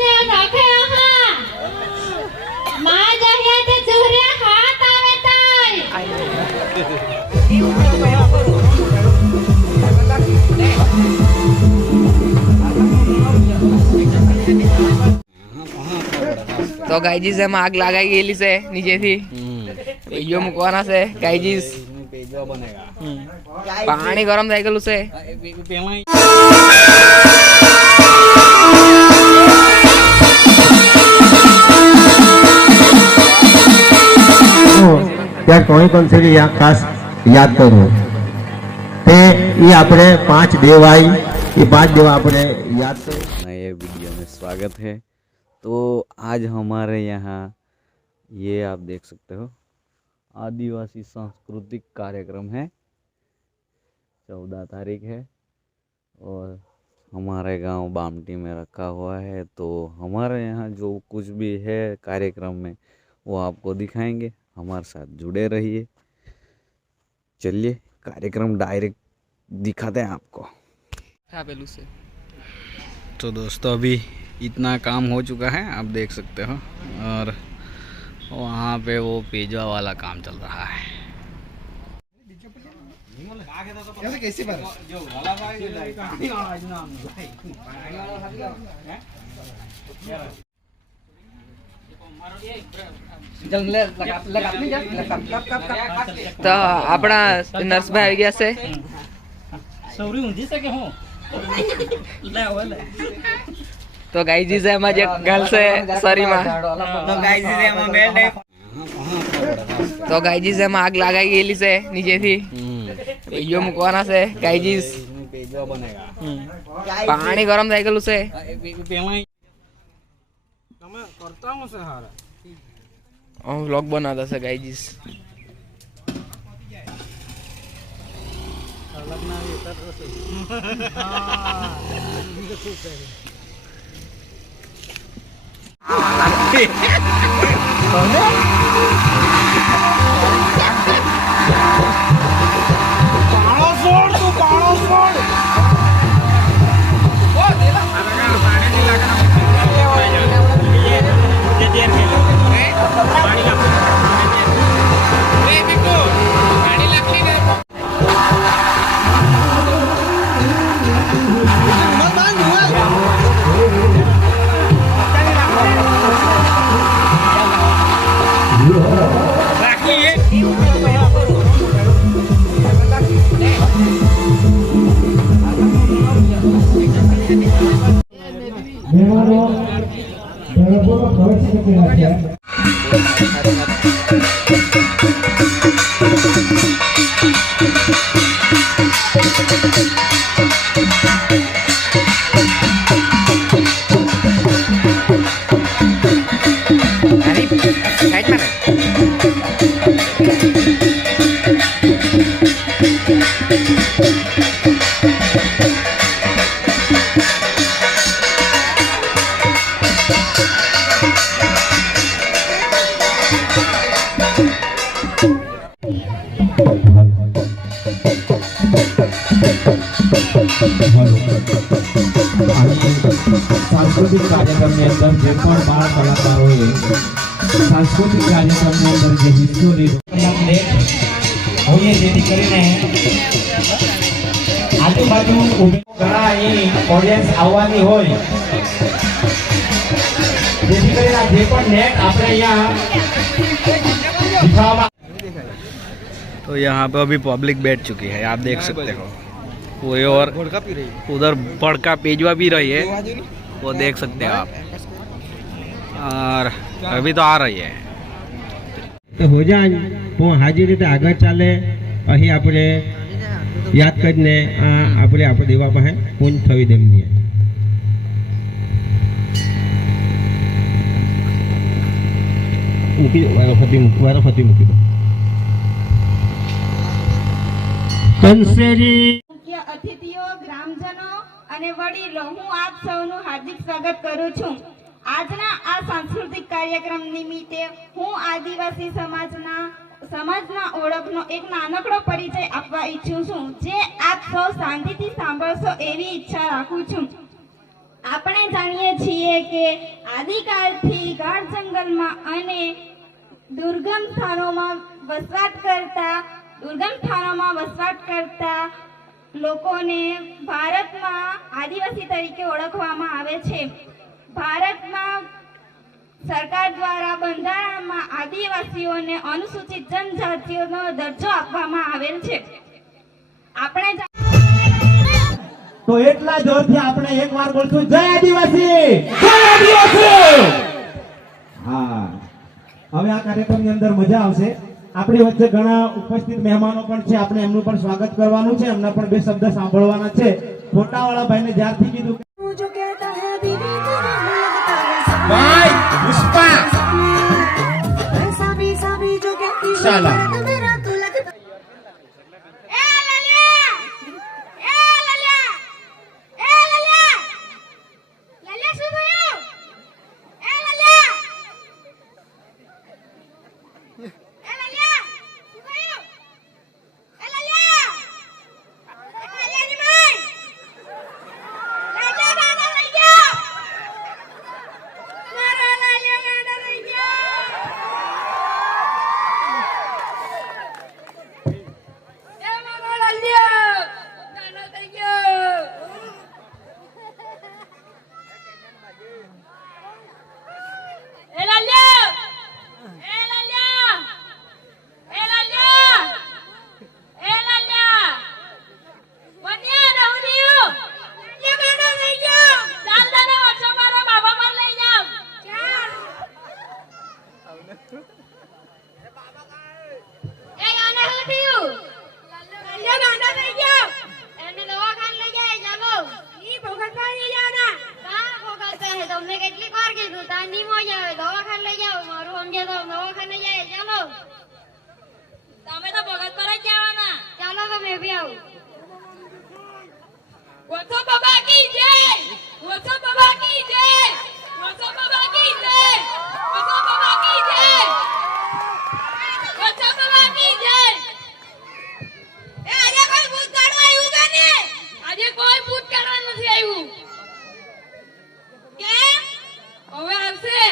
ने राखे हा माझ्या ह्यात जुऱ्या हात आवेताय तो गायजीस एम आग लगाई गेली से नीचे थी पेजो मुकवाना से गायजीस पेजवा बनेगा पानी गरम થઈ ગયું છે ત્યાં કોણી કંસેલી ખાસ યાદ કરવું તે એ આપણે 5 દેવાઈ એ 5 દેવા આપણે याद करें। नए वीडियो में स्वागत है। तो आज हमारे यहाँ ये आप देख सकते हो आदिवासी सांस्कृतिक कार्यक्रम है। 14 तारीख है और हमारे गांव बामटी में रखा हुआ है। तो हमारे यहाँ जो कुछ भी है कार्यक्रम में वो आपको दिखाएंगे, हमारे साथ जुड़े रहिए। चलिए कार्यक्रम डायरेक्ट दिखाते हैं आपको। तो दोस्तों अभी इतना काम हो चुका है, आप देख सकते हो, और वहाँ पे वो पेजवा वाला काम चल रहा है। તો આપણા નર્સભાઈ આવી ગયા છે તો ગાયજીસ એમાં જે ગર્લ છે શરીમાં તો ગાયજીસ એમાં આગ લગાઈ ગયેલી છે નીચેથી પેજો મૂકવાના છે ગાયજીસ पेजवा बनेगा પાણી ગરમ થઈ ગયું છે વ્લોગ બનાવતા છે ગાયજીસ सांस्कृतिक कार्यक्रम में अंदर जो पण बाल कलाकारों सांस्कृतिक कार्यक्रम में अंदर जो हिस्सों ले होइए जेથી કરીને આજુબાજુ ઊભી ઘણા અહીં ઓડિયન્સ આવવાની હોય જેથી કરીને જે પણ નેટ આપણે અહીંયા દિખાવા। तो यहाँ पे अभी पब्लिक बैठ चुकी है, आप देख सकते हो। कोई और उधर बड़का पेजवा भी रही है, वो देख सकते हो आप। और अभी तो आ रही है તો હો જાય તો હાજી રીતે આગળ ચાલે અહીં આપણે યાદ કરીને આપણે દેવા પાસે પૂન થવી દેમની મૂકી વારાફરતી મૂકી દો કંસેરી મુખ્ય અતિથિઓ ગ્રામજનો અને વડીલો હું આપ સૌનું હાર્દિક સ્વાગત કરું છું। આજના આ સાંસ્કૃતિક કાર્યક્રમ નિમિત્તે હું આદિવાસી સમાજના ઓળખનો એક નાનકડો પરિચય આપવા ઈચ્છું છું, જે આપ સૌ શાંતિથી સાંભળશો એવી ઈચ્છા રાખું છું। આપણે જાણીએ છીએ કે આદિકાળથી ગાઢ જંગલમાં અને દુર્ગમ સ્થાનોમાં વસવાટ કરતા લોકોને ભારતમાં આદિવાસી તરીકે ઓળખવામાં આવે છે. ભારતમાં સરકાર દ્વારા બંધારણમાં આદિવાસીઓને અનુસૂચિત જનજાતિઓનો દરજ્જો આપવામાં આવેલ છે. આપણે તો એટલા જોરથી આપણે એકવાર બોલશું જય આદિવાસી, જય આદિવાસી. હા, હવે આ કાર્યક્રમની અંદર મજા આવશે. આપણી વચ્ચે ઘણા ઉપસ્થિત મહેમાનો પણ છે, આપણે એમનું પણ સ્વાગત કરવાનું છે, એમના પણ બે શબ્દ સાંભળવાના છે. ફોટાવાળા ભાઈને જ્યારથી કીધું ભાઈ પુષ્પા ચાલો તમને કેટલી વાર કીધું તાની મોજ આવે દવાખાને લઈ જાઓ મારું સમજે તો દવાખાને જાય ચાલો તમે તો ભગત પર જ જવાના ચાલો તો મેં બી આવું વસો બાબા કી જય વસો બાબા કી જય વસો બાબા કી જય વસો બાબા કી જય વસો બાબા કી જય એ આજે કોઈ ભૂત કાઢવા આવ્યું કે ને આજે કોઈ ભૂત કાઢવા નથી આવ્યું કેમ હવે આવશે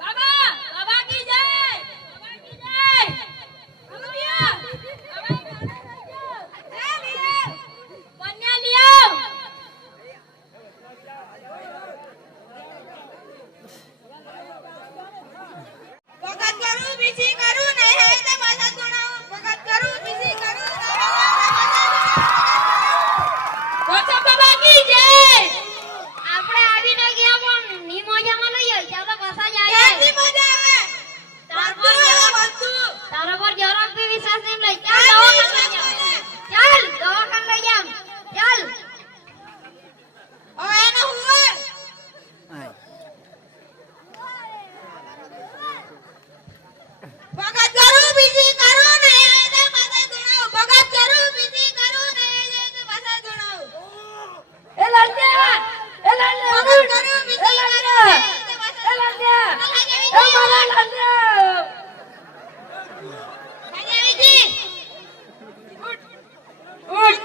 બાબા બાબા કી જય બાબા કી જય અમરિયા બન્યા લિયો ભગત કરું બીજી કરું નહીં હે તો પાછા ગણાવું ભગત કરું બીજી કરું વસો બાબા કી જય આપણે આવીને ગયા પણ ની મોજામાં લઈ આવી ચાલો પાછા જાય ની મોજા આવે તારા પર જરાક બી વિશ્વાસ નહીં લઈ ચાલ દવાખાને લઈ જામ ચાલ હવે એને હુંર ભગત કરું બીજી કરું ને એને માથે ગણાવ ભગત કરું બીજી કરું ને એને માથે ગણાવ એ લાલ્યા ભગત કરું બીજી કરું એ લાલ્યા એ મારા લાલ્યા કાજેવીજી ઉઠ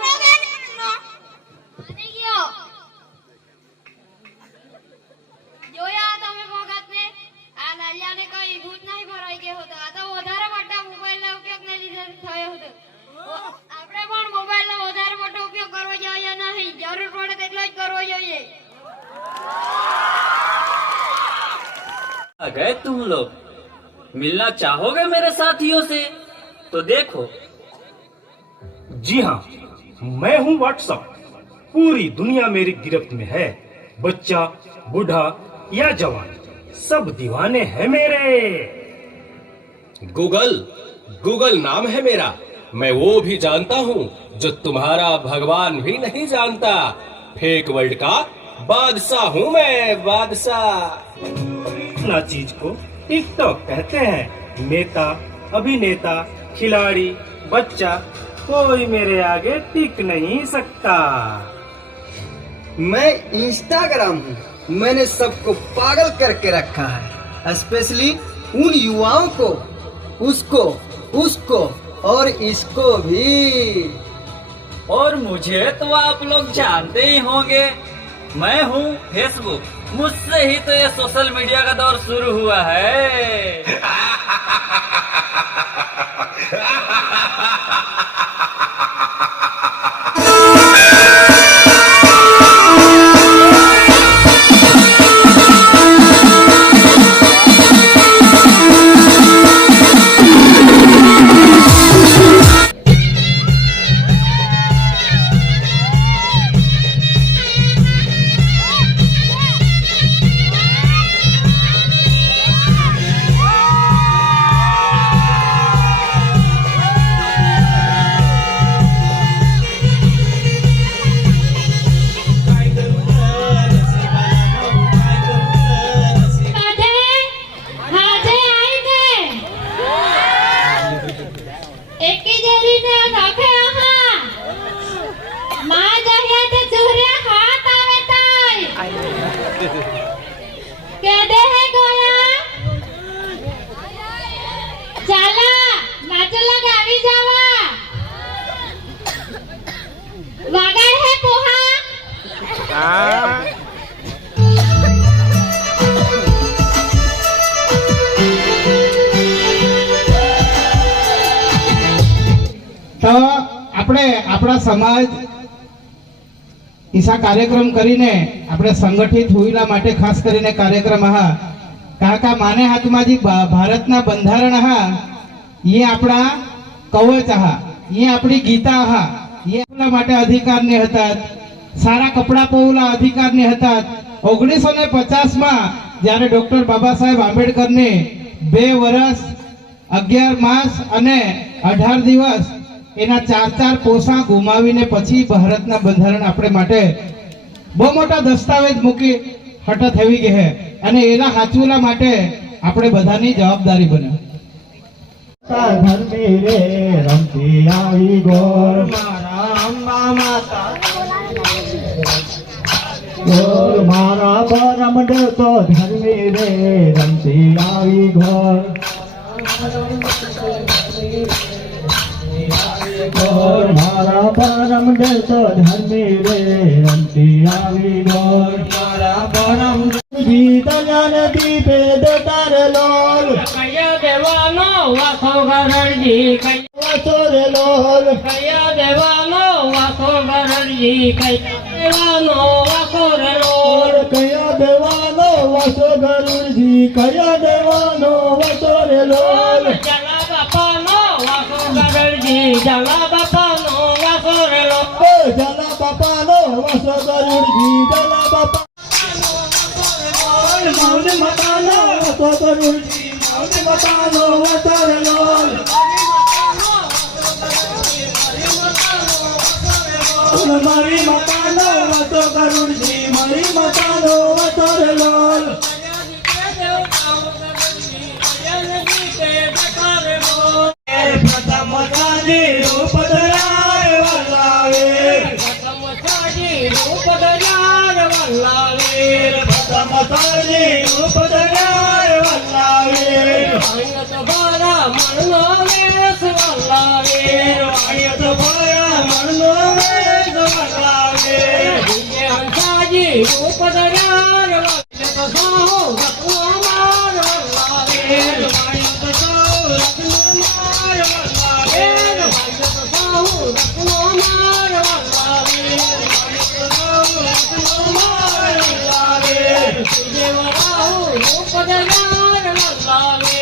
મને ગયો જોયા તમે ભગતને આ લાલ્યાને કઈ ભૂત નહીં ભરાઈ ગયો હતો આ તો વધારે મોટા મોબાઈલનો ઉપયોગને લીધે થયો હતો આપણે પણ મોબાઈલનો વધારે મોટો ઉપયોગ કરવો જોઈએ નહીં જરૂર પડે તેટલો જ કરવો જોઈએ आ गए तुम लोग मिलना चाहोगे मेरे साथियों से तो देखो जी हाँ, मैं हूँ व्हाट्सअप। पूरी दुनिया मेरी गिरफ्त में है। बच्चा, बूढ़ा या जवान, सब दीवाने हैं मेरे। गूगल गूगल नाम है मेरा। मैं वो भी जानता हूँ जो तुम्हारा भगवान भी नहीं जानता। फेक वर्ल्ड का बादशाह हूँ मैं, बादशाह। ना चीज को टिकटॉक कहते हैं। नेता, अभिनेता, खिलाड़ी, बच्चा, कोई मेरे आगे टिक नहीं सकता। मैं इंस्टाग्राम हूँ। मैंने सबको पागल करके रखा है, स्पेशली उन युवाओं को, उसको और इसको भी। और मुझे तो आप लोग जानते ही होंगे, मैं हूँ फेसबुक। मुझसे ही तो ये सोशल मीडिया का दौर शुरू हुआ है। તો આપણે આપણા સમાજ ઈસા કાર્યક્રમ કરીને આપણે સંગઠિત હોઈલા માટે ખાસ કરીને કાર્યક્રમ આહા કાકા માને હાથમાં ભારતના બંધારણ આહા એ આપણા કવચ આહા એ આપણી ગીતા આહા એ આપણા માટે અધિકારને હતા સારા કપડા પહેરવાના અધિકારને હતા 1950 માં જ્યારે ડોક્ટર બાબા સાહેબ આંબેડકરને 2 વર્ષ 11 માસ અને 18 દિવસ એના 4 પોસા ગુમાવીને પછી ભારતના બંધારણ આપણે માટે બહુ મોટા દસ્તાવેજ મૂકી હઠ થઈ ગઈ છે અને એના સાચવવા માટે આપણે બધાની જવાબદારી બને ધર્મી રે રમતી આવી ગોર મારા અંબા માતા ગોર મારા પરમ દેતો ધર્મી રે રમતી આવી ગોર ગોર મારા પરમ દેતો ધર્મી રે રમતી આવી ગોર મારા પરમ ગીત જ્ઞાન દીપે દેતા રે લોલ કયા દેવાનો વાસો ગરણજી કયા વાસો રે લોલ કયા દેવાનો વાસો ગરણજી કયા દેવાનો વાસો રે લોલ કયા દેવાનો વાસો ગરણજી કયા દેવાનો વાસો રે લોલ જલા બાપાનો વાસો ગરણજી જલા બાપાનો વાસો રે લોલ જલા બાપાનો વાસો ગરણજી જલા બાપા માઉને મતાનો વાતો ગરુડજી માઉને મતાનો વાતો રે લોલ મારી મતાનો વાતો ગરુડજી મારી મતાનો વાતો રે લોલ પ્રથમ સાજી રૂપ ધરાય વલ્લાવે પ્રથમ સાજી રૂપ ધરાય વલ્લાવે પ્રથમ સાજી રૂપ ધરાય વલ્લાવે વાણિયત ભરા મણનો વેશ વલ્લાવે વાણિયત ભરા મણનો વેશ વલ્લાવે વિજય હંસાજી રૂપ ધરાય વાણિયત સાહો રત્નો માર વલ્લાવે વાણિયત સાહો રત્નો માર વલ્લાવે વાણિયત સાહો રત્નો માર વલ્લાવે વાણિયત સાહો રત્નો માર વલ્લાવે વિજય વરાહો રૂપ ધરાય વલ્લાવે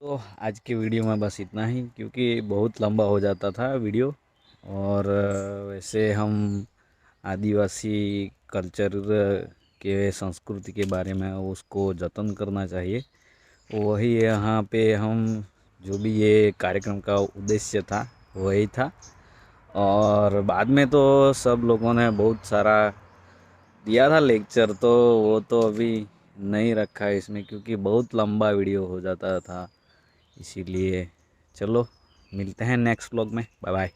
तो आज के वीडियो में बस इतना ही, क्योंकि बहुत लंबा हो जाता था वीडियो। और वैसे हम आदिवासी कल्चर के संस्कृति के बारे में उसको जतन करना चाहिए, वही यहाँ पे हम जो भी ये कार्यक्रम का उद्देश्य था वही था। और बाद में तो सब लोगों ने बहुत सारा दिया था लेक्चर, तो वो तो अभी नहीं रखा है इसमें, क्योंकि बहुत लंबा वीडियो हो जाता था। इसीलिए चलो मिलते हैं नेक्स्ट व्लॉग में। Bye bye.